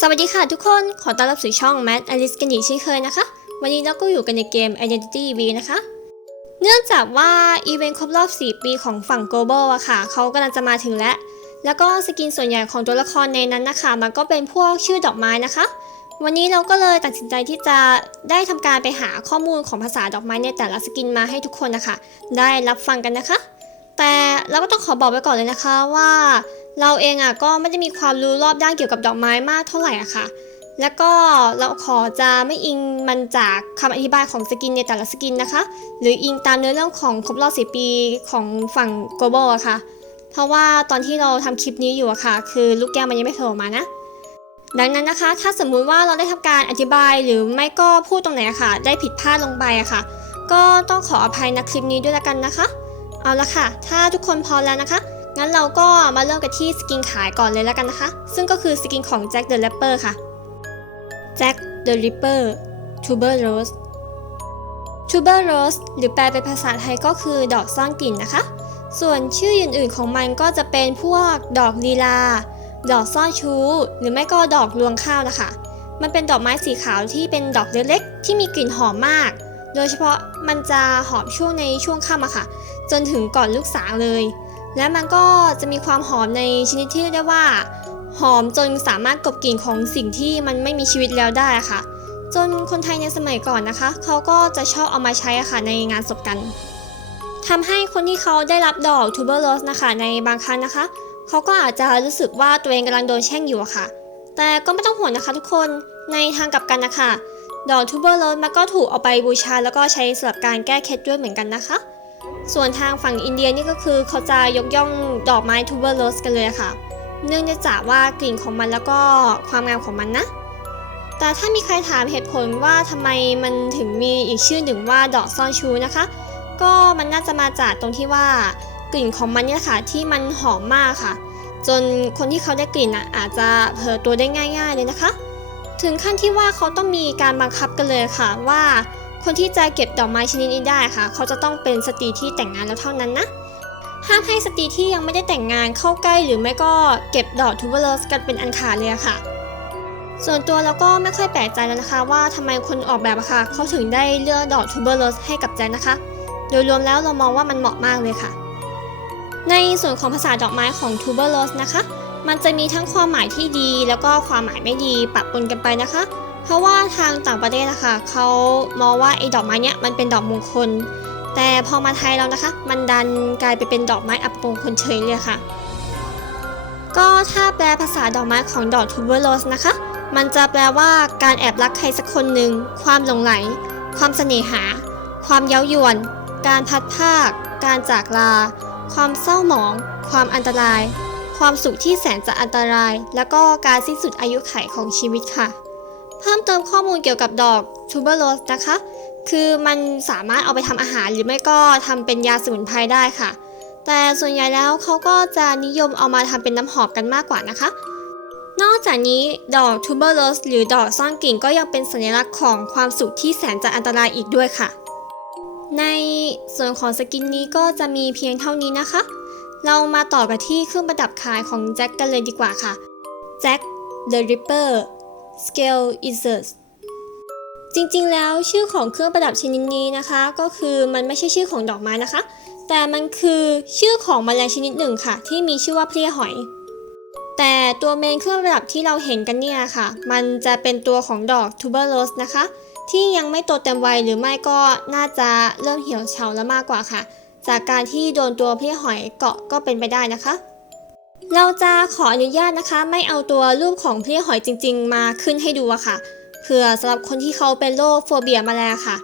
สวัสดีค่ะทุกคน ขอต้อนรับสู่ช่อง Matt Alice กันอีกเช่นเคยนะคะ วันนี้เราก็อยู่กันในเกม Identity V นะคะ เนื่องจากว่าอีเวนต์ครบรอบ 4 ปีของฝั่ง Global อะค่ะ เขากำลังจะมาถึงแล้ว แล้วก็สกินส่วนใหญ่ของตัวละครในนั้นนะคะ มันก็เป็นพวกชื่อดอกไม้นะคะ วันนี้เราก็เลยตัดสินใจที่จะได้ทำการไปหาข้อมูลของภาษาดอกไม้ในแต่ละสกินมาให้ทุกคนนะคะ ได้รับฟังกันนะคะ แต่เราก็ต้องขอบอกไว้ก่อนเลยนะคะว่า เราเองอะก็ไม่ได้มีความรู้รอบด้านเกี่ยวกับดอกไม้มากเท่าไหร่อะค่ะ แล้วก็เราขอจะไม่อิงมันจากคำอธิบายของสกินในแต่ละสกินนะคะ หรืออิงตามเนื้อเรื่องของครบรอบ4ปีของฝั่ง global อะค่ะ เพราะว่าตอนที่เราทำคลิปนี้อยู่อะค่ะ คือลูกแก้วมันยังไม่โผล่มานะ ดังนั้นนะคะ ถ้าสมมุติว่าเราได้ทำการอธิบายหรือไม่ก็พูดตรงไหนอะค่ะ ได้ผิดพลาดลงไปอะค่ะ ก็ต้องขออภัยในคลิปนี้ด้วยละกันนะคะ เอาละค่ะ ถ้าทุกคนพร้อมแล้วนะคะ งั้นเราก็มาเริ่มกันที่สกินขายก่อนเลยแล้วกันนะคะ ซึ่งก็คือสกินของ Jack the Rapper ค่ะ Jack the Ripper Tuber Rose Tuber Rose หรือแปลเป็นภาษาไทยก็คือดอกซ่อนกลิ่นนะคะ ส่วนชื่ออื่นๆของมันก็จะเป็นพวกดอกลีลา ดอกซ่อนชู้ หรือไม่ก็ดอกรวงข้าวนะคะ มันเป็นดอกไม้สีขาวที่เป็นดอกเล็กๆ ที่มีกลิ่นหอมมาก โดยเฉพาะมันจะหอมช่วงในช่วงค่ำอะค่ะ จนถึงก่อนลูกสางเลย และมันก็จะมีความหอมในชนิดที่เรียกได้ว่า หอมจนสามารถกลบกลิ่นของสิ่งที่มันไม่มีชีวิตแล้วได้ค่ะ จนคนไทยในสมัยก่อนนะคะ เขาก็จะชอบเอามาใช้ค่ะในงานศพกันทำให้คนที่เขาได้รับดอกทูเบอร์โรสนะคะในบางครั้งนะคะ เขาก็อาจจะรู้สึกว่าตัวเองกำลังโดนแช่งอยู่ค่ะ แต่ก็ไม่ต้องห่วงนะคะทุกคนในทางกลับกันนะคะดอกทูเบอร์โรสมันก็ถูกเอาไปบูชาแล้วก็ใช้สำหรับการแก้เคล็ดด้วยเหมือนกันนะคะ ส่วนทางฝั่งอินเดียนี่ก็คือเขาจะยกย่องดอกไม้ทูเบอร์โรสกันเลยค่ะ เนื่องจากว่ากลิ่นของมันแล้วก็ความงามของมันนะ แต่ถ้ามีใครถามเหตุผลว่าทำไมมันถึงมีอีกชื่อหนึ่งว่าดอกซ่อนชูนะคะ ก็มันน่าจะมาจากตรงที่ว่ากลิ่นของมันเนี่ยค่ะที่มันหอมมากค่ะ จนคนที่เขาได้กลิ่นอะอาจจะเผลอตัวได้ง่าย ๆเลยนะคะ ถึงขั้นที่ว่าเขาต้องมีการบังคับกันเลยค่ะว่า คนที่จะเก็บดอกไม้ชนิดนี้ได้ค่ะ เขาจะต้องเป็นสตรีที่แต่งงานแล้วเท่านั้นนะห้ามให้สตรีที่ยังไม่ได้แต่งงานเข้าใกล้หรือไม่ก็เก็บดอกทูเบอร์โรสกันเป็นอันขาดเลยค่ะ ส่วนตัวเราก็ไม่ค่อยแปลกใจแล้วนะคะ ว่าทำไมคนออกแบบอะค่ะเขาถึงได้เลือกดอกทูเบอร์โรสให้กับแจ็คนะคะ โดยรวมแล้วเรามองว่ามันเหมาะมากเลยค่ะ ในส่วนของภาษาดอกไม้ของทูเบอร์โรสนะคะ มันจะมีทั้งความหมายที่ดี แล้วก็ความหมายไม่ดีปะปนกันไปนะคะ เพราะว่าทางต่างประเทศนะคะเขามองว่าไอ้ดอกไม้เนี้ยมันเป็นดอกมงคล แต่พอมาไทยแล้วนะคะ มันดันกลายไปเป็นดอกไม้อัปมงคลเฉยเลยค่ะ ก็ถ้าแปลภาษาดอกไม้ของดอกทูเบอร์โรสนะคะ มันจะแปลว่าการแอบรักใครสักคนหนึ่งความหลงไหล ความเสน่หา ความเย้ายวน การพัดภาค การจากลา ความเศร้าหมอง ความอันตราย ความสุขที่แสนจะอันตราย แล้วก็การสิ้นสุดอายุไขของชีวิตค่ะ เพิ่มเติมข้อมูลเกี่ยวกับดอกทูเบอร์โรสนะคะ คือมันสามารถเอาไปทำอาหารหรือไม่ก็ทำเป็นยาสมุนไพรได้ค่ะ แต่ส่วนใหญ่แล้วเขาก็จะนิยมเอามาทำเป็นน้ำหอมกันมากกว่านะคะ นอกจากนี้ดอกทูเบอร์โรสหรือดอกซ่อนกลิ่นก็ยังเป็นสัญลักษณ์ของความสุขที่แสนจะอันตรายอีกด้วยค่ะ ในส่วนของสกินนี้ก็จะมีเพียงเท่านี้นะคะ เรามาต่อกันที่เครื่องประดับขายของแจ็คกันเลยดีกว่าค่ะแจ็ค the Ripper Scale Izzers จริงๆ แล้วชื่อของเครื่องประดับชนิดนี้นะคะ ก็คือมันไม่ใช่ชื่อของดอกไม้นะคะ แต่มันคือชื่อของแมลงชนิดหนึ่งค่ะ ที่มีชื่อว่าเพลี้ยหอย แต่ตัวเมนเครื่องประดับที่เราเห็นกันเนี่ยค่ะ มันจะเป็นตัวของดอกทูเบอร์โรสนะคะ ที่ยังไม่โตเต็มวัยหรือไม่ก็น่าจะเริ่มเหี่ยวเฉาแล้วมากกว่าค่ะ จากการที่โดนตัวเพลี้ยหอยเกาะก็เป็นไปได้นะคะ เราจะขออนุญาตนะคะ ไม่เอาตัวรูปของเพลี้ยหอยจริง ๆ มาขึ้นให้ดูอะค่ะเผื่อสำหรับคนที่เขาเป็นโรคโฟเบียมาแล้วค่ะ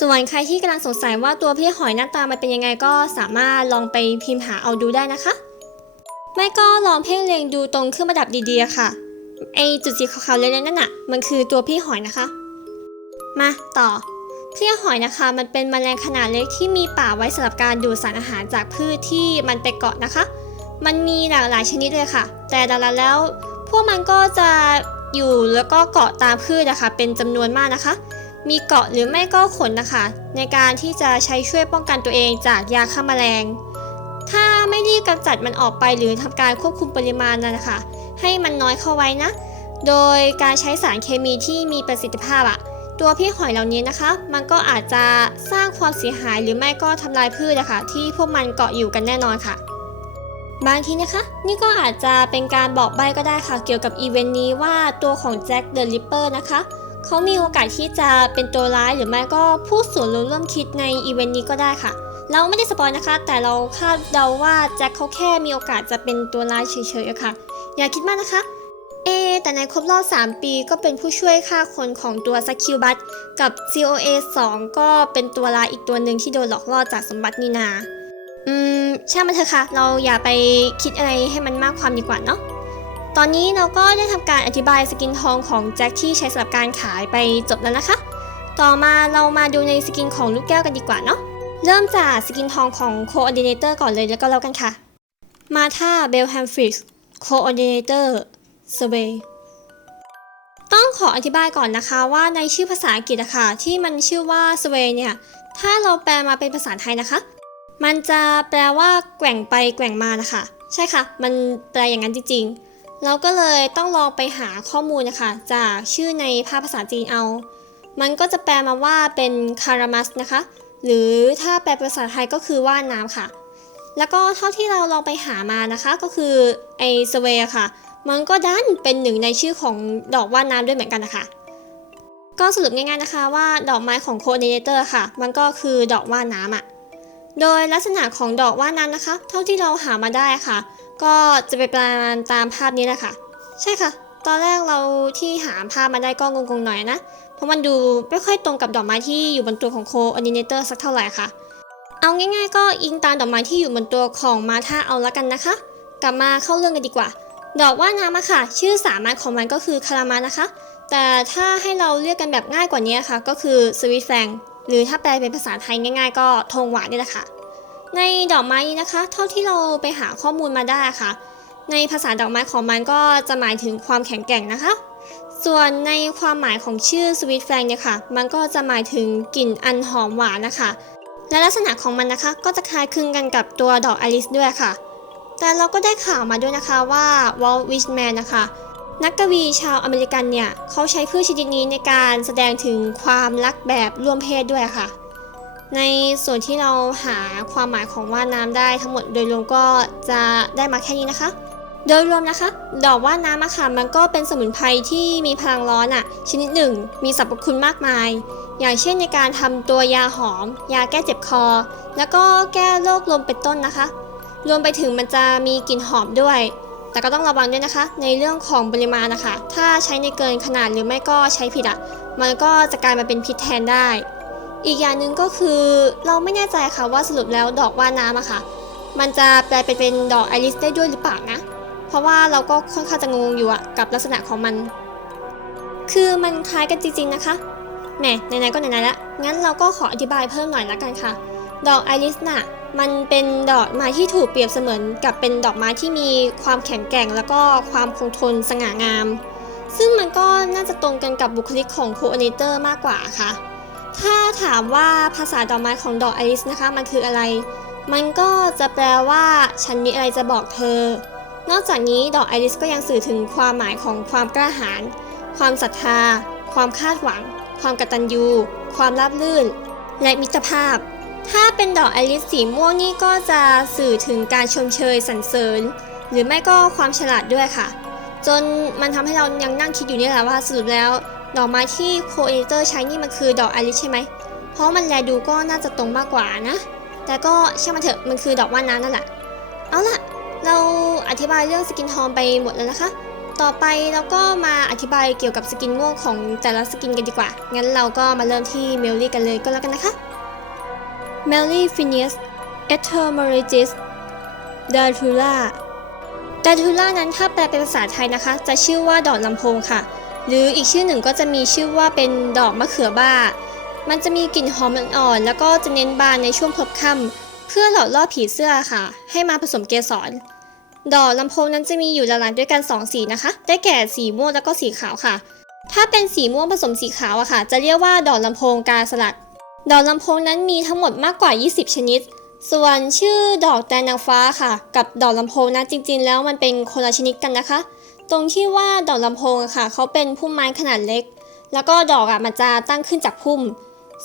ส่วนใครที่กำลังสงสัยว่าตัวเพลี้ยหอยหน้าตามันเป็นยังไงก็สามารถลองไปพิมพ์หาเอาดูได้นะคะ ไม่ก็ลองเพ่งเล็งดูตรงเครื่องประดับดีๆค่ะไอจุดสีขาวๆเล็กๆนั่นน่ะมันคือตัวเพลี้ยหอยนะคะ มาต่อเพลี้ยหอยนะคะ มันเป็นแมลงขนาดเล็กที่มีป่าไว้สำหรับการดูดสารอาหารจากพืชที่มันไปเกาะนะคะ มันมีหลากหลายชนิดเลยค่ะ แต่ดังนั้นแล้ว พวกมันก็จะอยู่แล้วก็เกาะตามพืชนะคะ เป็นจำนวนมากนะคะ มีเกาะหรือไม่ก็ขนนะคะ ในการที่จะใช้ช่วยป้องกันตัวเองจากยาฆ่าแมลง ถ้าไม่รีบกำจัดมันออกไปหรือทำการควบคุมปริมาณนะนะคะ ให้มันน้อยเข้าไว้นะ โดยการใช้สารเคมีที่มีประสิทธิภาพอะตัวพี่หอยเหล่านี้นะคะ มันก็อาจจะสร้างความเสียหายหรือไม่ก็ทำลายพืชอะคะ ที่พวกมันเกาะอยู่กันแน่นอนค่ะ บางทีนะคะ นี่ก็อาจจะเป็นการบอกใบ้ก็ได้ค่ะ เกี่ยวกับอีเวนต์นี้ว่าตัวของแจ็คเดอะริปเปอร์นะคะเขามีโอกาสที่จะเป็นตัวร้ายหรือไม่ก็ผู้ส่วนรู้ร่วมคิดในอีเวนต์นี้ก็ได้ค่ะ เราไม่ได้สปอยนะคะ แต่เราคาดเดาว่าแจ็คเขาแค่มีโอกาสจะเป็นตัวร้ายเฉยๆค่ะ อย่าคิดมากนะคะ เอ แต่ในครบรอบ 3 ปีก็เป็นผู้ช่วยฆ่าคนของตัวซักคิวบัตกับ COA 2 ก็เป็นตัวร้ายอีกตัวหนึ่งที่โดนหลอกล่อจากสมบัตินีนา อืมช่างมันเถอะค่ะ เราอย่าไปคิดอะไรให้มันมากความดีกว่าเนาะตอนนี้เราก็ได้ทำการอธิบายสกินทองของแจ็คที่ใช้สำหรับการขายไปจบแล้วนะคะ ต่อมาเรามาดูในสกินของลูกแก้วกันดีกว่าเนาะเริ่มจากสกินทองของ Coordinator ก่อนเลยแล้วก็แล้วกันค่ะ มาธาเบลแฮมฟริก Coordinator Survey ต้องขออธิบายก่อนนะคะว่าในชื่อภาษาอังกฤษอะคะที่มันชื่อว่า Survey เนี่ย ถ้าเราแปลมาเป็นภาษาไทยนะคะ มันจะแปลว่าแกว่งไปแกว่งมานะคะ ใช่ค่ะ มันแปลอย่างนั้นจริงๆ เราก็เลยต้องลองไปหาข้อมูลนะคะ จากชื่อในภาพภาษาจีนเอา มันก็จะแปลมาว่าเป็นคารามัสนะคะ หรือถ้าแปลภาษาไทยก็คือว่าน้ำค่ะ แล้วก็เท่าที่เราลองไปหามานะคะ ก็คือไอสเวย์ค่ะ มันก็ดันเป็นหนึ่งในชื่อของดอกว่าน้ำด้วยเหมือนกันนะคะก็สรุปง่ายๆนะคะว่าดอกไม้ของโคเดเนเตอร์ค่ะ มันก็คือดอกว่านน้ำอะ โดยลักษณะของดอกว่านน้ำนะคะ เท่าที่เราหามาได้ค่ะ ก็จะเป็นประมาณตามภาพนี้แหละค่ะ ใช่ค่ะ ตอนแรกเราที่หาภาพมาได้ก็งงๆหน่อยนะ เพราะมันดูไม่ค่อยตรงกับดอกไม้ที่อยู่บนตัวของโคอ r d ดิเนเตอร์สักเท่าไหร่ค่ะ เอาง่าย ๆ ก็อิงตามดอกไม้ที่อยู่บนตัวของมาธาเอาละกันนะคะ กลับมาเข้าเรื่องกันดีกว่า ดอกว่าน้ำอะค่ะ ชื่อสามัญของมันก็คือคารามานะคะ แต่ถ้าให้เราเรียกกันแบบง่ายกว่านี้ค่ะ ก็คือสวิตแฟง หรือถ้าแปลเป็นภาษาไทยง่าย ๆ ก็ธงหวานนี่แหละค่ะ ในดอกไม้นี้นะคะ เท่าที่เราไปหาข้อมูลมาได้ค่ะ ในภาษาดอกไม้ของมันก็จะหมายถึงความแข็งแกร่งนะคะ ส่วนในความหมายของชื่อสวิตแฟงเนี่ยค่ะ มันก็จะหมายถึงกลิ่นอันหอมหวานนะคะ และลักษณะของมันนะคะ ก็จะคล้ายคลึงกันกับตัวดอกอลิสด้วยค่ะ แต่เราก็ได้ข่าวมาด้วยนะคะว่าวอลวิชแมนนะคะ นักกวีชาวอเมริกันเนี่ยเขาใช้พืชชนิดนี้ในการแสดงถึงความรักแบบร่วมเพศด้วยค่ะ ในส่วนที่เราหาความหมายของว่าน้ำได้ทั้งหมดโดยรวมก็จะได้มาแค่นี้นะคะ โดยรวมนะคะ ดอกว่าน้ำอะค่ะมันก็เป็นสมุนไพรที่มีพลังร้อนอะชนิดหนึ่ง มีสรรพคุณมากมาย อย่างเช่นในการทำตัวยาหอม ยาแก้เจ็บคอ แล้วก็แก้โรคลมเป็นต้นนะคะ รวมไปถึงมันจะมีกลิ่นหอมด้วย แต่ก็ต้องระวังด้วยนะคะ ในเรื่องของปริมาณนะคะ ถ้าใช้ในเกินขนาดหรือไม่ก็ใช้ผิดอะมันก็จะกลายมาเป็นพิษแทนได้ อีกอย่างหนึ่งก็คือเราไม่แน่ใจค่ะว่าสรุปแล้วดอกว่าน้ำอะค่ะ มันจะแปลเป็นเป็นดอกไอริสได้ด้วยหรือเปล่านะ เพราะว่าเราก็ค่อนข้างจะงงอยู่อะกับลักษณะของมัน คือมันคล้ายกันจริงๆนะคะ แหมไหนๆก็ไหนๆละ งั้นเราก็ขออธิบายเพิ่มหน่อยละกันค่ะ ดอกไอริสน่ะ มันเป็นดอกไม้ที่ถูกเปรียบเสมือนกับเป็นดอกไม้ที่มีความแข็งแกร่ง แล้วก็ความคงทนสง่างาม ซึ่งมันก็น่าจะตรงกันกับบุคลิกของโคอเนเตอร์มากกว่าค่ะ ถ้าถามว่าภาษาดอกไม้ของดอกไอริสนะคะ มันคืออะไร มันก็จะแปลว่าฉันมีอะไรจะบอกเธอ นอกจากนี้ดอกไอริสก็ยังสื่อถึงความหมายของความกล้าหาญ ความศรัทธา ความคาดหวัง ความกตัญญู ความราบรื่น และมิตรภาพ ถ้าเป็นดอกไอริสสีม่วงนี่ก็จะสื่อถึงการชมเชยสรรเสริญ หรือไม่ก็ความฉลาดด้วยค่ะ จนมันทำให้เรายังนั่งคิดอยู่นี่แหละว่าสรุปแล้ว ดอกไม้ที่โคเอเตอร์ใช้นี่มันคือดอกไอริสใช่ไหม เพราะมันแลดูก็น่าจะตรงมากกว่านะ แต่ก็ช่างมันเถอะมันคือดอกว่านน้ำนั่นแหละ เอาล่ะ เราอธิบายเรื่องสกินทองไปหมดแล้วนะคะ ต่อไปเราก็มาอธิบายเกี่ยวกับสกินม่วงของแต่ละสกินกันดีกว่า งั้นเราก็มาเริ่มที่เมลลี่กันเลยก็แล้วกันนะคะ เมลลี่ฟินิสเอเทอร์มอริจิสดาทูล่าดาทูล่านั้นถ้าแปลเป็นภาษาไทยนะคะ จะชื่อว่าดอกลำโพงค่ะ หรืออีกชื่อหนึ่งก็จะมีชื่อว่าเป็นดอกมะเขือบ้า มันจะมีกลิ่นหอมอ่อนๆแล้วก็จะเน้นบานในช่วงพลบค่ำเพื่อหลอกล่อผีเสื้อค่ะ ให้มาผสมเกสรดอกลำโพงนั้นจะมีอยู่หลักๆด้วยกัน 2 สีนะคะ ได้แก่สีม่วงแล้วก็สีขาวค่ะ ถ้าเป็นสีม่วงผสมสีขาวอะค่ะ จะเรียกว่าดอกลำโพงกาสลัด ดอกลำโพงนั้นมีทั้งหมดมากกว่า 20 ชนิด ส่วนชื่อดอกแตนนางฟ้าค่ะ กับดอกลำโพงนะจริงๆ แล้วมันเป็นคนละชนิดกันนะคะ ตรงที่ว่าดอกลำโพงอะค่ะเขาเป็นพุ่มไม้ขนาดเล็ก แล้วก็ดอกอะมันจะตั้งขึ้นจากพุ่ม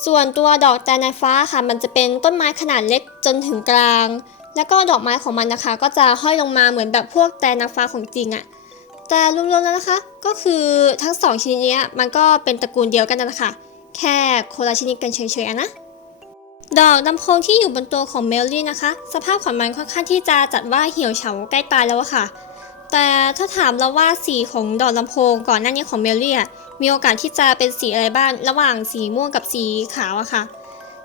ส่วนตัวดอกแตนในฟ้าค่ะ มันจะเป็นต้นไม้ขนาดเล็กจนถึงกลาง แล้วก็ดอกไม้ของมันนะคะ ก็จะห้อยลงมาเหมือนแบบพวกแตนนางฟ้าของจริงอะแต่รวมๆแล้วนะคะ ก็คือทั้งสองชนิดนี้มันก็เป็นตระกูลเดียวกันนะคะ แค่คนละชนิดกันเฉยๆอะนะ ดอกลำโพงที่อยู่บนตัวของเมลลี่นะคะ สภาพของมันค่อนข้างที่จะจัดว่าเหี่ยวเฉาใกล้ตายแล้วอะค่ะ แต่ถ้าถามเราว่าสีของดอกลำโพงก่อนหน้านี้ของเมลลี่อะมีโอกาสที่จะเป็นสีอะไรบ้างระหว่างสีม่วงกับสีขาวอะค่ะ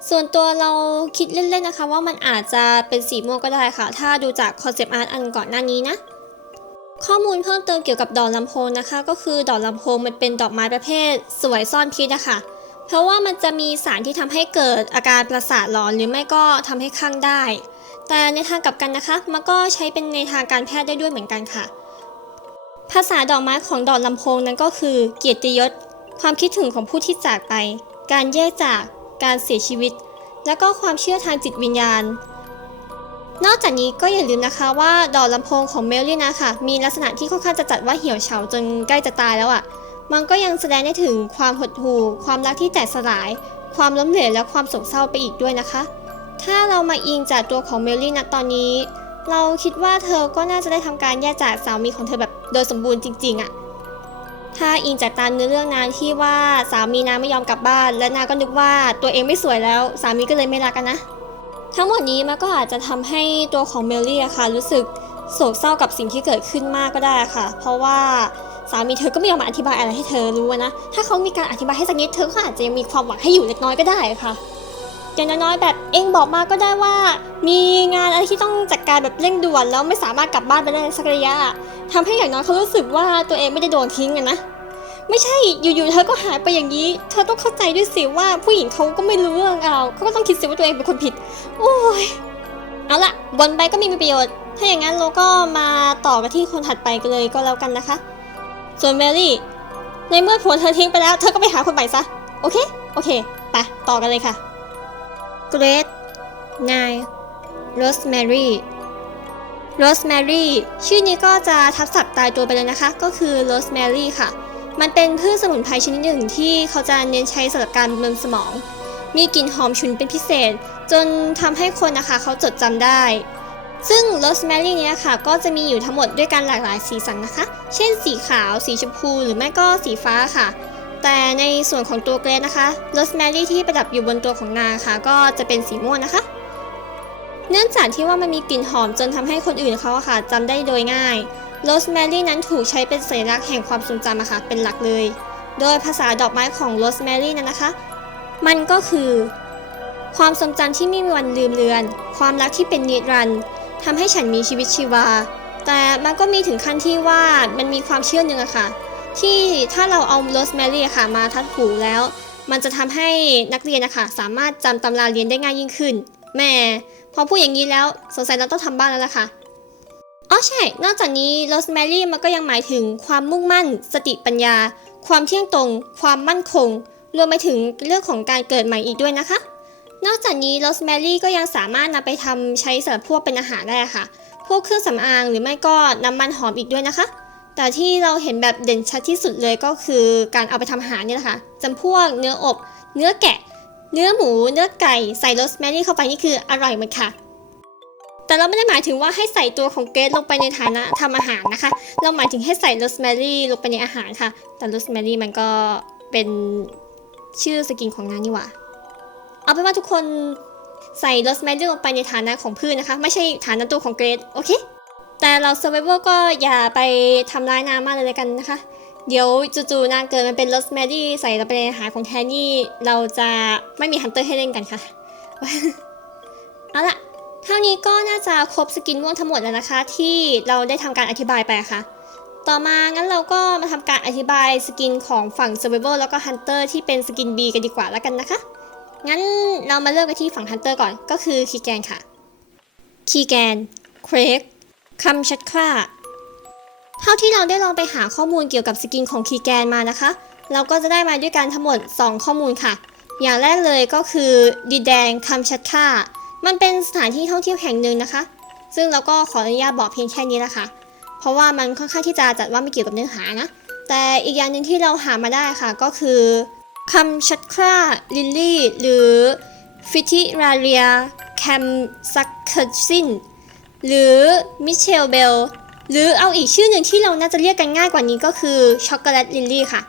ส่วนตัวเราคิดเล่นๆนะคะ ว่ามันอาจจะเป็นสีม่วงก็ได้ค่ะ ถ้าดูจากคอนเซปต์อาร์ตอันก่อนหน้านี้นะ ข้อมูลเพิ่มเติมเกี่ยวกับดอกลำโพงนะคะ ก็คือดอกลำโพงมันเป็นดอกไม้ประเภท สวยซ่อนพิษนะคะ เพราะว่ามันจะมีสารที่ทำให้เกิดอาการประสาทหลอนหรือไม่ก็ทำให้คลั่งได้ แต่ในทางกลับกันนะคะ มันก็ใช้เป็นในทางการแพทย์ได้ด้วยเหมือนกันค่ะ ภาษาดอกไม้ของดอกลำโพงนั้นก็คือ เกียรติยศ ความคิดถึงของผู้ที่จากไป การแยกจาก การเสียชีวิต และก็ความเชื่อทางจิตวิญญาณ นอกจากนี้ก็อย่าลืมนะคะว่าดอกลำโพงของเมลลี่นะคะมีลักษณะที่ค่อนข้างจะจัดว่าเหี่ยวเฉาจนใกล้จะตายแล้วอะ่ะ มันก็ยังแสดงได้ถึงความหดหู่ ความรักที่แตกสลาย ความล้มเหลวและความโศกเศร้าไปอีกด้วยนะคะ ถ้าเรามาอิงจากตัวของเมลลี่ณตอนนี้ เราคิดว่าเธอก็น่าจะได้ทำการแยกจากสามีของเธอแบบโดยสมบูรณ์จริงๆอะ่ะ ถ้าอิงจากตามเนื้อเรื่องนางที่ว่าสามีนางไม่ยอมกลับบ้าน และนางก็นึกว่าตัวเองไม่สวยแล้ว สามีก็เลยไม่รักกันนะ ทั้งหมดนี้มันก็อาจจะทำให้ตัวของเมลลี่อะค่ะรู้สึกโศกเศร้ากับสิ่งที่เกิดขึ้นมากก็ได้ค่ะ เพราะว่า สามีเธอก็ไม่ยอมมาอธิบายอะไรให้เธอรู้นะ ถ้าเขามีการอธิบายให้สักนิดเธอก็อาจจะยังมีความหวังให้อยู่เล็กน้อยก็ได้ค่ะอย่างน้อยๆแบบเองบอกมาก็ได้ว่า มีงานอะไรที่ต้องจัดการแบบเร่งด่วนแล้วไม่สามารถกลับบ้านไปได้สักระยะทำให้อย่างน้อยเขารู้สึกว่าตัวเองไม่ได้โดนทิ้งนะไม่ใช่อยู่ๆเธอก็หายไปอย่างนี้ เธอต้องเข้าใจด้วยสิว่าผู้หญิงเขาก็ไม่รู้เรื่องเอาเขาก็ต้องคิดสิว่าตัวเองเป็นคนผิด โอ้ยเอาละบนไปก็มีประโยชน์ ถ้าอย่างนั้นเราก็มาต่อกันที่คนถัดไปกันเลยก็แล้วกันนะคะ ส่วนเมลี่ ในเมื่อผัวเธอทิ้งไปแล้ว เธอก็ไปหาคนใหม่ซะ โอเค โอเค ไป ต่อกันเลยค่ะ เกรดนายโรสแมรี่โรสแมรี่ชื่อนี้ก็จะทับศัพท์ตายตัวไปเลยนะคะ ก็คือโรสแมรี่ค่ะ มันเป็นพืชสมุนไพรชนิดหนึ่งที่เขาจะเน้นใช้สำหรับการบำรุงสมอง มีกลิ่นหอมฉุนเป็นพิเศษ จนทำให้คนนะคะเขาจดจำได้ ซึ่งโรสแมรี่เนี้ยค่ะก็จะมีอยู่ทั้งหมดด้วยกันหลากหลายสีสันนะคะ เช่นสีขาว สีชมพูหรือไม่ก็สีฟ้าค่ะ แต่ในส่วนของตัวเกรดนะคะโรสแมรี่ที่ประดับอยู่บนตัวของนางค่ะ ก็จะเป็นสีม่วงนะคะ เนื่องจากที่ว่ามันมีกลิ่นหอมจนทำให้คนอื่นเขาค่ะจำได้โดยง่ายโรสแมรี่นั้นถูกใช้เป็นสัญลักษณ์แห่งความทรงจำอะค่ะเป็นหลักเลย โดยภาษาดอกไม้ของโรสแมรี่นั้นนะคะ มันก็คือ ความทรงจำที่ไม่มีวันลืมเลือน ความรักที่เป็นนิรันดร์ ทำให้ฉันมีชีวิตชีวา แต่มันก็มีถึงขั้นที่ว่ามันมีความเชื่อหนึ่งอะค่ะ ที่ถ้าเราเอาโรสแมรี่อะค่ะมาทัดหูแล้ว มันจะทำให้นักเรียนนะคะสามารถจำตำราเรียนได้ง่ายยิ่งขึ้นแม่พอพูดอย่างนี้แล้วสงสัยเราต้องทำบ้านแล้วล่ะค่ะอ๋อใช่ นอกจากนี้โรสแมรี่มันก็ยังหมายถึงความมุ่งมั่น สติปัญญา ความเที่ยงตรง ความมั่นคง รวมไปถึงเรื่องของการเกิดใหม่อีกด้วยนะคะ นอกจากนี้โรสแมรี่ก็ยังสามารถนำไปทำใช้สำหรับพวกเป็นอาหารได้ค่ะ พวกเครื่องสำอางหรือไม่ก็น้ำมันหอมอีกด้วยนะคะ แต่ที่เราเห็นแบบเด่นชัดที่สุดเลยก็คือการเอาไปทำอาหารนี่แหละค่ะจำพวกเนื้ออบ เนื้อแกะ เนื้อหมู เนื้อไก่ใส่โรสแมรี่เข้าไปนี่คืออร่อยหมดค่ะ แต่เราไม่ได้หมายถึงว่าให้ใส่ตัวของเกรดลงไปในฐานะทำอาหารนะคะ เราหมายถึงให้ใส่โรสแมรี่ลงไปในอาหารค่ะ แต่โรสแมรี่มันก็เป็นชื่อสกินของนางนี่หว่า เอาเป็นว่าทุกคนใส่โรสแมรี่ลงไปในฐานะของพืชนะคะ ไม่ใช่ฐานะตัวของเกรดโอเค แต่เราเซอร์ไ v เวอร์ก็อย่าไปทำร้ายนางมากเลยกันนะคะ เดี๋ยวจู่ๆนางเกิดมันเป็นโรสแมรี่ใส่ลงไปในอาหารของแทนนี่เราจะไม่มีฮันเตอร์ให้เล่นกันค่ะ เอาล่ะเท่านี้ก็น่าจะครบสกินม่วงทั้งหมดแล้วนะคะ ที่เราได้ทำการอธิบายไปะค่ะ ต่อมางั้นเราก็มาทำการอธิบายสกินของฝั่ง Survival แล้วก็ Hunter ที่เป็นสกิน B กันดีกว่าแล้วกันนะคะ งั้นเรามาเริ่มกันที่ฝั่ง Hunter ก่อน ก็คือคีแกนค่ะ คีแกน เครกคำชัดคล้าเท่าที่เราได้ลองไปหาข้อมูลเกี่ยวกับสกินของคีแกนมานะคะ เราก็จะได้มาด้วยกันทั้งหมด 2 ข้อมูลค่ะ อย่างแรกเลยก็คือดินแดงคำชัดค่ามันเป็นสถานที่ท่องเที่ยวแห่งหนึ่งนะคะ ซึ่งเราก็ขออนุญาตบอกเพียงแค่นี้นะคะ เพราะว่ามันค่อนข้างที่จะจัดว่าไม่เกี่ยวกับเนื้อหานะ แต่อีกอย่างหนึ่งที่เราหามาได้ค่ะก็คือ คำชัดคราลิลลี่ หรือฟิติราเรียแคมซักเคอร์ซินหรือมิเชลเบลหรือเอาอีกชื่อหนึ่งที่เราน่าจะเรียกกันง่ายกว่านี้ก็คือช็อกโกแลตลิลลี่ค่ะ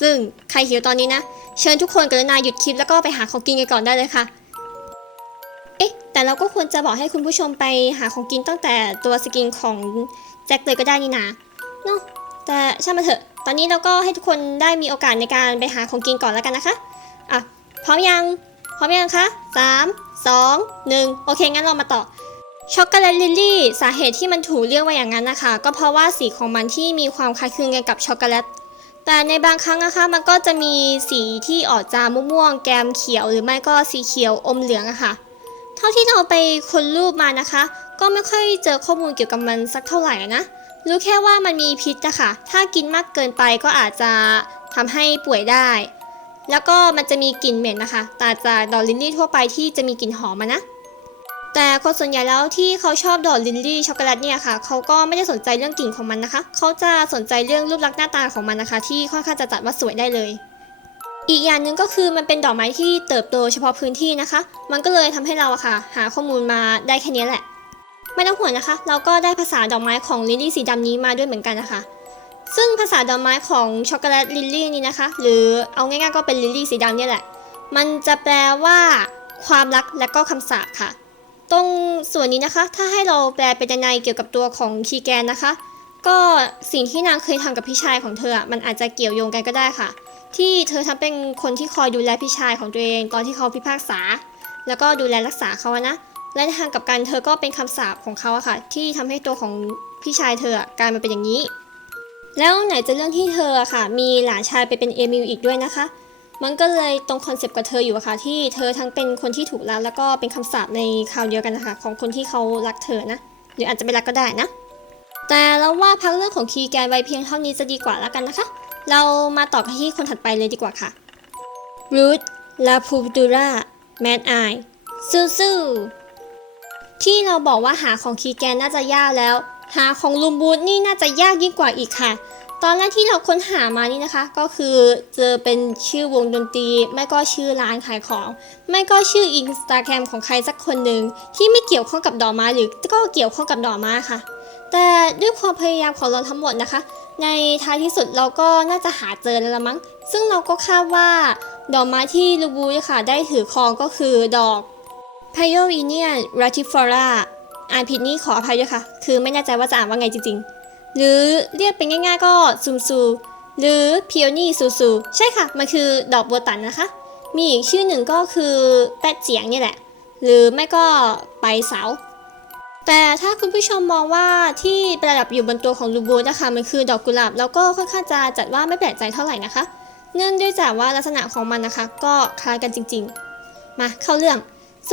ซึ่งใครหิวตอนนี้นะ เชิญทุกคนกรุณาหยุดคลิปแล้วก็ไปหาของกินกันก่อนได้เลยค่ะ เอ๊ะ แต่เราก็ควรจะบอกให้คุณผู้ชมไปหาของกินตั้งแต่ตัวสกินของแจ็คเลยก็ได้นี่นาเนาะแต่ช่างมันเถอะ ตอนนี้เราก็ให้ทุกคนได้มีโอกาสในการไปหาของกินก่อนแล้วกันนะคะ อะ พร้อมยัง พร้อมยังคะสามสองหนึ่งโอเคงั้นเรามาต่อช็อกโกแลตลิลลี่สาเหตุที่มันถูกเรียกว่าอย่างนั้นนะคะ ก็เพราะว่าสีของมันที่มีความคล้ายคลึงกันกับช็อกโกแลตแต่ในบางครั้งนะคะมันก็จะมีสีที่ออกจาม่วงแกมเขียวหรือไม่ก็สีเขียวอมเหลืองอะค่ะ เท่าที่เราไปค้นรูปมานะคะ ก็ไม่ค่อยเจอข้อมูลเกี่ยวกับมันสักเท่าไหร่นะ รู้แค่ว่ามันมีพิษนะคะ ถ้ากินมากเกินไปก็อาจจะทำให้ป่วยได้ แล้วก็มันจะมีกลิ่นเหม็นนะคะต่างจากดอกลิลลี่ทั่วไปที่จะมีกลิ่นหอมนะ แต่คนส่วนใหญ่แล้วที่เขาชอบดอกลิลลี่ช็อกโกแลตเนี่ยค่ะ เขาก็ไม่ได้สนใจเรื่องกลิ่นของมันนะคะ เขาจะสนใจเรื่องรูปลักษณ์หน้าตาของมันนะคะ ที่ค่อนข้างจะจัดว่าสวยได้เลย อีกอย่างหนึ่งก็คือมันเป็นดอกไม้ที่เติบโตเฉพาะพื้นที่นะคะ มันก็เลยทำให้เราอะค่ะ หาข้อมูลมาได้แค่นี้แหละ ไม่ต้องห่วงนะคะ เราก็ได้ภาษาดอกไม้ของลิลลี่สีดำนี้มาด้วยเหมือนกันนะคะ ซึ่งภาษาดอกไม้ของช็อกโกแลตลิลลี่นี่นะคะ หรือเอาง่ายๆก็เป็นลิลลี่สีดำนี่แหละ มันจะแปลว่า ความรักและก็คำสาปค่ะ ตรงส่วนนี้นะคะ ถ้าให้เราแปลเป็นในเกี่ยวกับตัวของคีแกนนะคะ ก็สิ่งที่นางเคยทำกับพี่ชายของเธอ มันอาจจะเกี่ยวโยงกันก็ได้ค่ะ ที่เธอทำเป็นคนที่คอยดูแลพี่ชายของตัวเอง ตอนที่เขาพิพากษา แล้วก็ดูแลรักษาเขานะ และทางกับกันเธอก็เป็นคำสาปของเขาอะค่ะ ที่ทำให้ตัวของพี่ชายเธออะกลายมาเป็นอย่างนี้ แล้วไหนจะเรื่องที่เธออะค่ะ มีหลานชายไปเป็นเอมิลอีกด้วยนะคะ มันก็เลยตรงคอนเซปต์กับเธออยู่อะค่ะ ที่เธอทั้งเป็นคนที่ถูกรักแล้วก็เป็นคำสาปในคราวเดียวกันนะคะ ของคนที่เขารักเธอนะหรืออาจจะไม่รักก็ได้นะ แต่เราว่าพักเรื่องของคีย์แกนไว้เพียงเท่านี้จะดีกว่าแล้วกันนะคะ เรามาต่อกันที่คนถัดไปเลยดีกว่าค่ะ Ruth La p u d u r a Mad Eye ซูซู ที่เราบอกว่าหาของคีแกนน่าจะยากแล้ว หาของลูมบูธนี่น่าจะยากยิ่งกว่าอีกค่ะ ตอนแรกที่เราค้นหามานี่นะคะ ก็คือเจอเป็นชื่อวงดนตรี ไม่ก็ชื่อร้านขายของ ไม่ก็ชื่ออินสตาแกรมของใครสักคนหนึ่งที่ไม่เกี่ยวข้องกับดอกไม้หรือก็เกี่ยวข้องกับดอกไม้ค่ะ แต่ด้วยความพยายามของเราทั้งหมดนะคะ ในท้ายที่สุดเราก็น่าจะหาเจอแล้วละมั้ง ซึ่งเราก็คาดว่าดอกไม้ที่ลูบูค่ะได้ถือครองก็คือดอก p y o i n i a ratiflora อ่านผิดนี่ขออภัยด้วยค่ะ คือไม่แน่ใจว่าจะอ่านว่าไงจริงๆ หรือเรียกเป็นง่ายๆก็ซุมซูหรือ peony ซูซูใช่ค่ะ มันคือดอกบัวตันนะคะ มีอีกชื่อหนึ่งก็คือแปดเจียงนี่แหละ หรือไม่ก็ไปเสา แต่ถ้าคุณผู้ชมมองว่าที่ประดับอยู่บนตัวของลูบูนะคะมันคือดอกกุหลาบ แล้วก็ค่อนข้างจะจัดว่าไม่แปลกใจเท่าไหร่นะคะ เนื่องด้วยจากว่าลักษณะของมันนะคะ ก็คล้ายกันจริง ๆ มาเข้าเรื่อง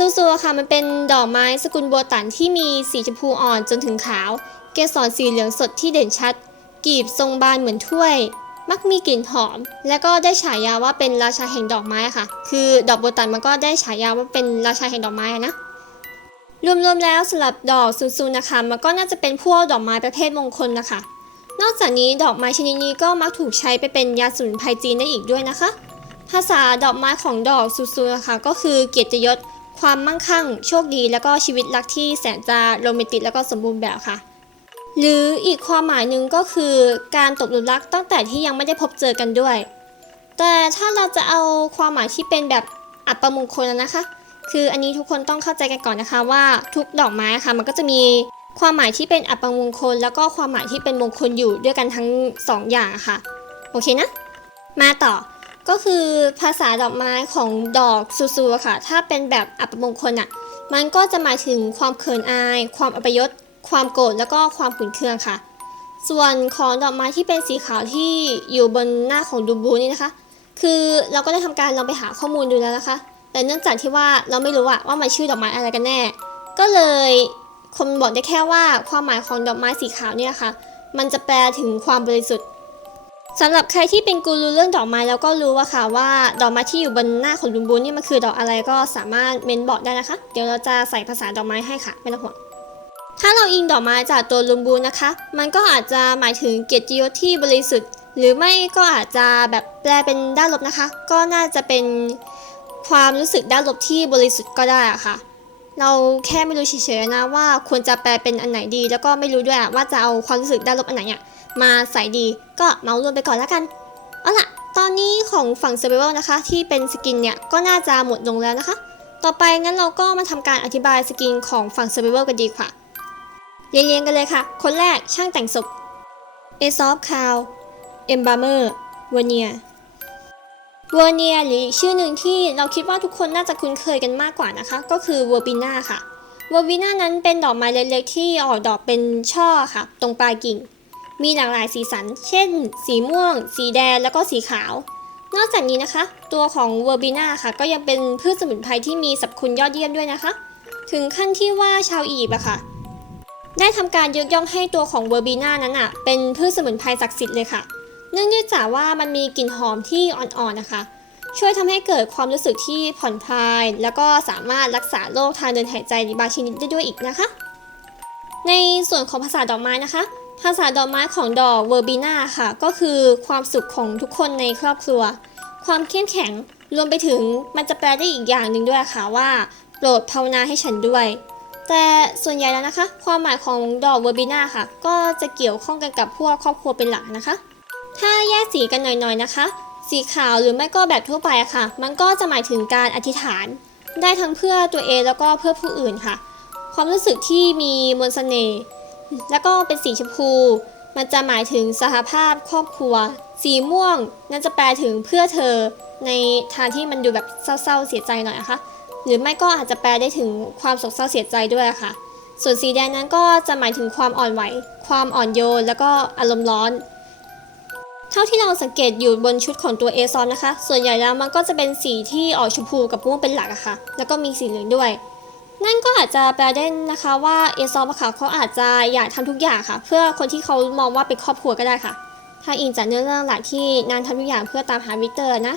ซูซูค่ะมันเป็นดอกไม้สกุลบัวตันที่มีสีชมพูอ่อนจนถึงขาว เกสรสีเหลืองสดที่เด่นชัด กีบทรงบานเหมือนถ้วย มักมีกลิ่นหอม และก็ได้ฉายาว่าเป็นราชาแห่งดอกไม้ค่ะ คือดอกบัวตันมันก็ได้ฉายาว่าเป็นราชาแห่งดอกไม้นะรวมๆแล้วสำหรับดอกซูซูนะคะมันก็น่าจะเป็นพวกดอกไม้ประเภทมงคลนะคะ นอกจากนี้ดอกไม้ชนิดนี้ก็มักถูกใช้ไปเป็นยาสมุนไพรจีนได้อีกด้วยนะคะ ภาษาดอกไม้ของดอกซูซูนะคะก็คือเกียรติยศ ความมั่งคั่ง โชคดี แล้วก็ชีวิตรักที่แสนจะโรแมนติกแล้วก็สมบูรณ์แบบค่ะ หรืออีกความหมายหนึ่งก็คือการตกหลุมรักตั้งแต่ที่ยังไม่ได้พบเจอกันด้วย แต่ถ้าเราจะเอาความหมายที่เป็นแบบอัปมงคลนะคะ คืออันนี้ทุกคนต้องเข้าใจกันก่อนนะคะว่าทุกดอกไม้ค่ะมันก็จะมีความหมายที่เป็นอัปมงคล แล้วก็ความหมายที่เป็นมงคลอยู่ด้วยกันทั้งสองอย่างค่ะ โอเคนะ มาต่อ ก็คือภาษาดอกไม้ของดอกซูซูค่ะ ถ้าเป็นแบบอัปมงคลอะมันก็จะหมายถึงความเขินอาย ความอัปยศ ความโกรธ แล้วก็ความขุ่นเคืองค่ะ ส่วนของดอกไม้ที่เป็นสีขาวที่อยู่บนหน้าของดูบูนี่นะคะ คือเราก็ได้ทำการลองไปหาข้อมูลดูแล้วนะคะ แต่เนื่องจากที่ว่าเราไม่รู้อะว่ามันชื่อดอกไม้อะไรกันแน่ ก็เลยคนบอกได้แค่ว่าความหมายของดอกไม้สีขาวเนี่ยค่ะ มันจะแปลถึงความบริสุทธิ์ สำหรับใครที่เป็นกูรูเรื่องดอกไม้แล้วก็รู้ว่าค่ะว่าดอกไม้ที่อยู่บนหน้าของลุงบูนนี่มันคือดอกอะไรก็สามารถเมนบอกได้นะคะ เดี๋ยวเราจะใส่ภาษาดอกไม้ให้ค่ะไม่ต้องห่วงถ้าเราอิงดอกไม้จากตัวลุมบูนะคะ มันก็อาจจะหมายถึงเกียรติยศที่บริสุทธิ์ หรือไม่ก็อาจจะแบบแปลเป็นด้านลบนะคะ ก็น่าจะเป็นความรู้สึกด้านลบที่บริสุทธิ์ก็ได้อะค่ะ เราแค่ไม่รู้เฉยๆนะว่าควรจะแปลเป็นอันไหนดี แล้วก็ไม่รู้ด้วยว่าจะเอาความรู้สึกด้านลบอันไหนเนี่ย มาใส่ดีก็เมาส์รวมไปก่อนแล้วกัน เอาล่ะ ตอนนี้ของฝั่ง s u r v i v a l นะคะ ที่เป็นสกินเนี่ย ก็น่าจะหมดลงแล้วนะคะ ต่อไปงั้นเราก็มาทำการอธิบายสกินของฝั่ง s u r v i v a l กันดีกว่าเรียงๆกันเลยค่ะ คนแรกช่างแต่งศพ a s o f c o w e m b a m e r v e r n i e r เวอร์เนียหรืออีกชื่อหนึ่งที่เราคิดว่าทุกคนน่าจะคุ้นเคยกันมากกว่านะคะ ก็คือเวอร์บิน่าค่ะเวอร์บิน่านั้นเป็นดอกไม้เล็กๆที่ออกดอกเป็นช่อค่ะ ตรงปลายกิ่ง มีหลากหลายสีสัน เช่น สีม่วง สีแดง แล้วก็สีขาวนอกจากนี้นะคะ ตัวของเวอร์บิน่าค่ะ ก็ยังเป็นพืชสมุนไพรที่มีสรรพคุณยอดเยี่ยมด้วยนะคะ ถึงขั้นที่ว่าชาวอียิปต์อะค่ะ ได้ทำการยกย่องให้ตัวของเวอร์บิน่านั้นอะเป็นพืชสมุนไพรศักดิ์สิทธิ์เลยค่ะ เนื่องจากว่ามันมีกลิ่นหอมที่อ่อนๆนะคะ ช่วยทำให้เกิดความรู้สึกที่ผ่อนคลาย แล้วก็สามารถรักษาโรคทางเดินหายใจบางชนิดได้ด้วยอีกนะคะ ในส่วนของภาษาดอกไม้นะคะ ภาษาดอกไม้ของดอกเวอร์บีนาค่ะ ก็คือความสุขของทุกคนในครอบครัว ความเข้มแข็งรวมไปถึงมันจะแปลได้อีกอย่างหนึ่งด้วยค่ะว่าโปรดภาวนาให้ฉันด้วย แต่ส่วนใหญ่แล้วนะคะ ความหมายของดอกเวอร์บีนาค่ะ ก็จะเกี่ยวข้องกันกับพวกครอบครัวเป็นหลักนะคะ ถ้าแยกสีกันหน่อยๆนะคะ สีขาวหรือไม่ก็แบบทั่วไปอะค่ะ มันก็จะหมายถึงการอธิษฐาน ได้ทั้งเพื่อตัวเองแล้วก็เพื่อผู้อื่นค่ะ ความรู้สึกที่มีมนต์เสน่ห์ แล้วก็เป็นสีชมพู มันจะหมายถึงสหภาพครอบครัว สีม่วงนั่นจะแปลถึงเพื่อเธอในทางที่มันดูแบบเศร้าๆเสียใจหน่อยนะคะ หรือไม่ก็อาจจะแปลได้ถึงความโศกเศร้าเสียใจด้วยะค่ะ ส่วนสีแดงนั้นก็จะหมายถึงความอ่อนไหว ความอ่อนโยน แล้วก็อารมณ์ร้อน เท่าที่เราสังเกตอยู่บนชุดของตัวเอซอนนะคะ ส่วนใหญ่แล้วมันก็จะเป็นสีที่ออกชมพูกับม่วงเป็นหลักอะค่ะ แล้วก็มีสีเหลืองด้วย นั่นก็อาจจะแปลได้นะคะว่าเอซอฟค่ะเขาอาจจะอยากทำทุกอย่างค่ะ เพื่อคนที่เขามองว่าเป็นครอบครัวก็ได้ค่ะ ถ้าอิงจากเนื้อเรื่องหลักที่นางทำทุกอย่างเพื่อตามหาวิเตอร์นะ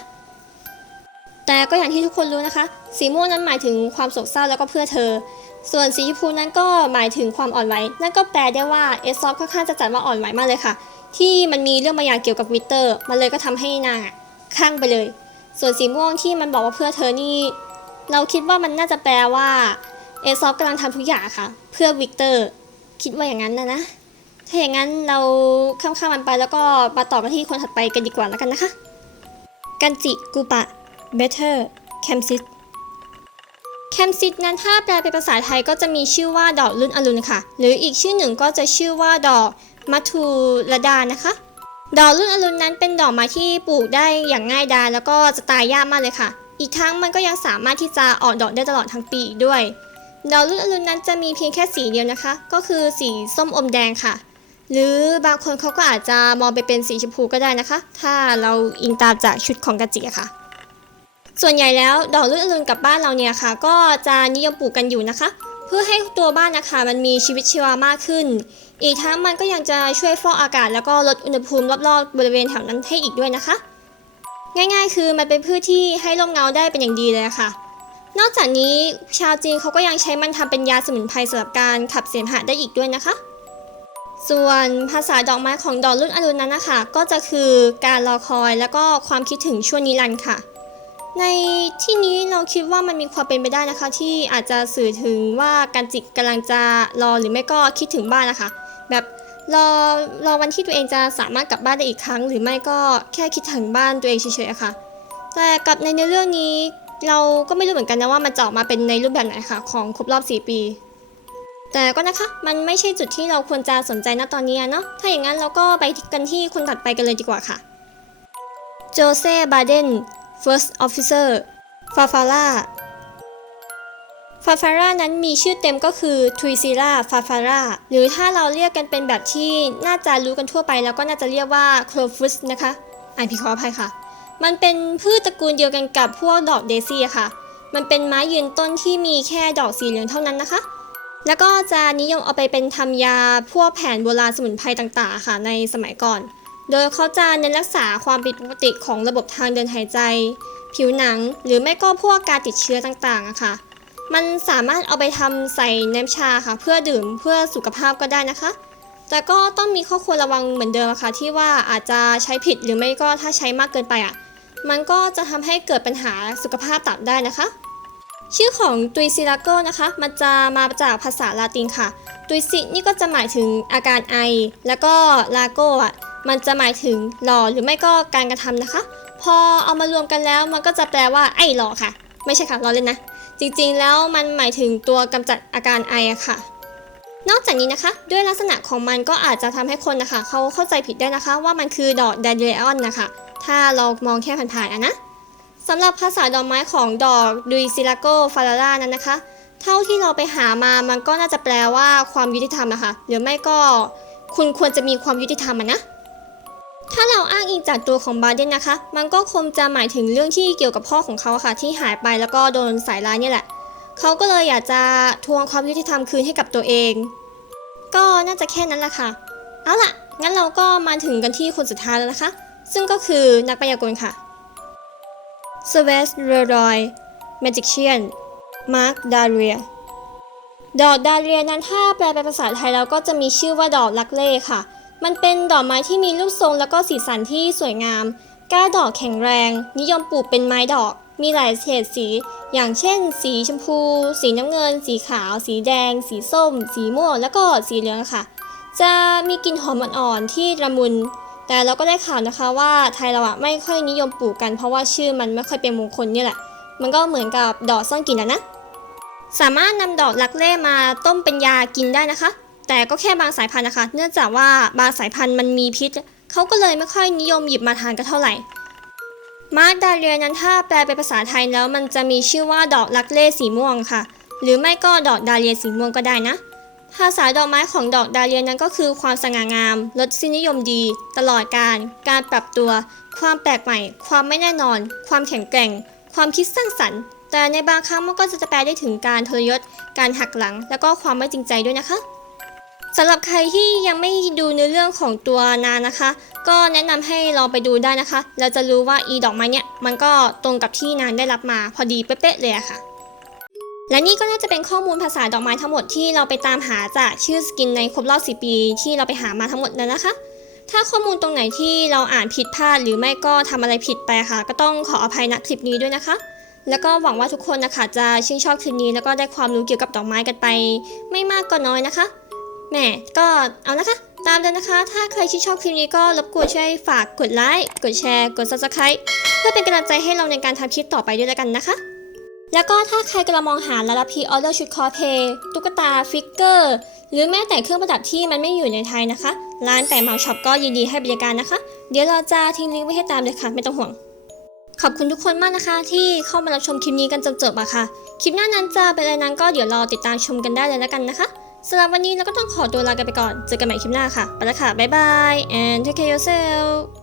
แต่ก็อย่างที่ทุกคนรู้นะคะ สีม่วงนั้นหมายถึงความโศกเศร้าแล้วก็เพื่อเธอ ส่วนสีชมพูนั้นก็หมายถึงความอ่อนไหว นั่นก็แปลได้ว่าเอซอฟค่อนข้างจะจัดว่าอ่อนไหวมากเลยค่ะ ที่มันมีเรื่องบางอย่างเกี่ยวกับวิเตอร์ มันเลยก็ทำให้นางอะคลั่งไปเลย ส่วนสีม่วงที่มันบอกว่าเพื่อเธอนี่ เราคิดว่ามันน่าจะแปลว่า เอซอฟกำลังทำทุกอย่างค่ะ เพื่อวิกเตอร์คิดว่าอย่างนั้นนะนะ ถ้าอย่างนั้นเราข้ามๆมันไปแล้วก็มาต่อกันที่คนถัดไปกันดีกว่าแล้วกันนะคะ กันจิกูปะเบเ t อร์แคมซิสแคมซิสนั้นถ้าแปลเป็นภาษาไทยก็จะมีชื่อว่าดอกรุ่นอรุณค่ะ หรืออีกชื่อหนึ่งก็จะชื่อว่าดอกมัทูรดานะคะ ดอกรุ่นอรุณนั้นเป็นดอกไม้ที่ปลูกได้อย่างง่ายดายแล้วก็จะตายยากมากเลยค่ะ อีกทั้งมันก็ยังสามารถที่จะออกดอกได้ตลอดทั้งปีอีกด้วย ดอกรุ่นอรุณนั้นจะมีเพียงแค่สีเดียวนะคะ ก็คือสีส้มอมแดงค่ะ หรือบางคนเขาก็อาจจะมองไปเป็นสีชมพูก็ได้นะคะ ถ้าเราอิงตามจากชุดของกาจิค่ะ ส่วนใหญ่แล้วดอกรุ่นอรุณกับบ้านเราเนี่ยค่ะ ก็จะนิยมปลูกกันอยู่นะคะ เพื่อให้ตัวบ้านนะคะ มันมีชีวิตชีวามากขึ้น อีกทั้งมันก็ยังจะช่วยฟอกอากาศ แล้วก็ลดอุณหภูมิรอบๆบริเวณแถวนั้นให้อีกด้วยนะคะ ง่าย ๆ คือมันเป็นพืชที่ให้ร่มเงาได้เป็นอย่างดีเลยะค่ะ นอกจากนี้ชาวจีนเขาก็ยังใช้มันทำเป็นยาสมุนไพรสำหรับการขับเสมหะได้อีกด้วยนะคะ ส่วนภาษาดอกไม้ของดอกรุ่นอรุณนั้นนะคะ ก็จะคือการรอคอยแล้วก็ความคิดถึงชั่วนิรันดร์ค่ะ ในที่นี้เราคิดว่ามันมีความเป็นไปได้นะคะ ที่อาจจะสื่อถึงว่าการจิกกำลังจะรอหรือไม่ก็คิดถึงบ้านนะคะ แบบรอรอวันที่ตัวเองจะสามารถกลับบ้านได้อีกครั้ง หรือไม่ก็แค่คิดถึงบ้านตัวเองเฉยๆะค่ะ แต่กับในเนื้อเรื่องนี้ เราก็ไม่รู้เหมือนกันนะว่ามันจะออกมาเป็นในรูปแบบไหนค่ะ ของครบรอบ 4 ปี แต่ก็นะคะ มันไม่ใช่จุดที่เราควรจะสนใจณตอนนี้เนาะถ้าอย่างนั้นเราก็ไปกันที่คนถัดไปกันเลยดีกว่าค่ะโจเซ่บาเดน First Officer ฟาฟาร่าฟาฟาร่านั้นมีชื่อเต็มก็คือท u ิซิล่าฟาฟาร่าหรือถ้าเราเรียกกันเป็นแบบที่น่าจะรู้กันทั่วไป แล้วก็น่าจะเรียกว่าโคลฟุสนะคะอ่านผิดขออภัยค่ะ มันเป็นพืชตระกูลเดียวกันกับพวกดอกเดซี่อะค่ะ มันเป็นไม้ยืนต้นที่มีแค่ดอกสีเหลืองเท่านั้นนะคะ แล้วก็จะนิยมเอาไปเป็นทำยาพวกแผนโบราณสมุนไพรต่างๆ ค่ะในสมัยก่อน โดยเขาจะเน้นรักษาความผิดปกติของระบบทางเดินหายใจ ผิวหนังหรือไม่ก็พวกการติดเชื้อต่างๆอะค่ะ มันสามารถเอาไปทำใส่น้ำชาค่ะ เพื่อดื่มเพื่อสุขภาพก็ได้นะคะแต่ก็ต้องมีข้อควรระวังเหมือนเดิมอะค่ะที่ว่าอาจจะใช้ผิดหรือไม่ก็ถ้าใช้มากเกินไปอะ มันก็จะทำให้เกิดปัญหาสุขภาพตับได้นะคะ ชื่อของตุยซิลาโกนะคะ มันจะมาจากภาษาลาตินค่ะ ตุยซินี่ก็จะหมายถึงอาการไอ แล้วก็ลาโกอะมันจะหมายถึงหล่อหรือไม่ก็การกระทำนะคะ พอเอามารวมกันแล้วมันก็จะแปลว่าไอหล่อค่ะ ไม่ใช่ค่ะล้อเล่นนะ จริงๆแล้วมันหมายถึงตัวกำจัดอาการไออะค่ะนอกจากนี้นะคะ ด้วยลักษณะของมันก็อาจจะทำให้คนนะคะ เขาเข้าใจผิดได้นะคะ ว่ามันคือดอกแดนเดรออนนะคะ ถ้าเรามองแค่ผ่านๆอะนะสำหรับภาษาดอกไม้ของดอกดุยซิลาโกฟาราร่านั้นนะคะ เท่าที่เราไปหามามันก็น่าจะแปลว่าความยุติธรรมอะค่ะหรือไม่ก็คุณควรจะมีความยุติธรรมอะนะถ้าเราอ้างอิงจากตัวของบาเดนนะคะ มันก็คงจะหมายถึงเรื่องที่เกี่ยวกับพ่อของเขาค่ะ ที่หายไปแล้วก็โดนสายร้ายนี่แหละ เขาก็เลยอยากจะทวงความยุติธรรมคืนให้กับตัวเอง ก็น่าจะแค่นั้นแหละค่ะ เอาล่ะ งั้นเราก็มาถึงกันที่คนสุดท้ายแล้วนะคะ ซึ่งก็คือนักพยากรณ์ค่ะ s y l v e s t r e r o y Magician Mark Daria ดอกดาเรียนั้นถ้าแปลเป็นภาษาไทยแล้วก็จะมีชื่อว่าดอกลักเล่ค่ะ มันเป็นดอกไม้ที่มีรูปทรงแล้วก็สีสันที่สวยงาม ก้าดอกแข็งแรง นิยมปลูกเป็นไม้ดอก มีหลายเฉดสี อย่างเช่น สีชมพู สีน้ำเงิน สีขาว สีแดง สีส้ม สีม่วง แล้วก็สีเหลืองค่ะ จะมีกลิ่นหอมอ่อนๆที่ละมุน แต่เราก็ได้ข่าวนะคะว่าไทยเราอะไม่ค่อยนิยมปลูกกัน เพราะว่าชื่อมันไม่ค่อยเป็นมงคลนี่แหละ มันก็เหมือนกับดอกซ่อนกลิ่นอะนะ สามารถนำดอกลักเล่มาต้มเป็นยากินได้นะคะ แต่ก็แค่บางสายพันธุ์นะคะ เนื่องจากว่าบางสายพันธุ์มันมีพิษ เขาก็เลยไม่ค่อยนิยมหยิบมาทานกันเท่าไหร่มาร์ดาเรียนั้นถ้าแปลเป็นภาษาไทยแล้วมันจะมีชื่อว่าดอกลักเล่สีม่วงค่ะ หรือไม่ก็ดอกดาเลียสีม่วงก็ได้นะ ภาษาดอกไม้ของดอกดาเลียนั้นก็คือความสง่างามลดสินิยมดี ตลอดการ การปรับตัว ความแปลกใหม่ ความไม่แน่นอน ความแข็งแกร่ง ความคิดสร้างสรรค์ แต่ในบางครั้งมันก็จะแปลได้ถึงการทรยศ การหักหลัง แล้วก็ความไม่จริงใจด้วยนะคะสำหรับใครที่ยังไม่ดูเนื้อเรื่องของตัวนานนะคะ ก็แนะนำให้ลองไปดูได้นะคะ เราจะรู้ว่าอีดอกไม้เนี่ยมันก็ตรงกับที่นางได้รับมาพอดีเป๊ะๆเลยอะค่ะ และนี่ก็น่าจะเป็นข้อมูลภาษาดอกไม้ทั้งหมดที่เราไปตามหาจากชื่อสกินในครบรอบ4ปี ที่เราไปหามาทั้งหมดนั้นนะคะ ถ้าข้อมูลตรงไหนที่เราอ่านผิดพลาดหรือไม่ก็ทำอะไรผิดไปค่ะ ก็ต้องขออภัยณคลิปนี้ด้วยนะคะ แล้วก็หวังว่าทุกคนนะคะจะชื่นชอบคลิปนี้แล้วก็ได้ความรู้เกี่ยวกับดอกไม้กันไป ไม่มากก็น้อยนะคะแหมก็เอานะคะ ตามเดินนะคะ ถ้าใครชื่นชอบคลิปนี้ก็รบกวนช่วยฝากกดไลค์กดแชร์ กด subscribe เพื่อเป็นกำลังใจให้เราในการทำคลิปต่อไปด้วยแล้วกันนะคะ แล้วก็ถ้าใครกำลังมองหาลาลาพีออเดอร์ชุดคอเพย์ตุ๊กตาฟิกเกอร์ หรือแม้แต่เครื่องประดับที่มันไม่อยู่ในไทยนะคะ ร้านแต่เมาช็อปก็ยินดีให้บริการนะคะ เดี๋ยวเราจะทิ้งลิงก์ไว้ให้ตามเลยค่ะ ไม่ต้องห่วง ขอบคุณทุกคนมากนะคะ ที่เข้ามารับชมคลิปนี้กันจนจบอะค่ะ คลิปหน้านั้นจะเป็นอะไรนั้นก็เดี๋ยวรอติดตามชมกันได้เลยแล้วกันนะคะสำหรับวันนี้เราก็ต้องขอตัวลากันไปก่อน เจอกันใหม่คลิปหน้าค่ะ ไปแล้วค่ะ บ๊ายบาย and take care yourself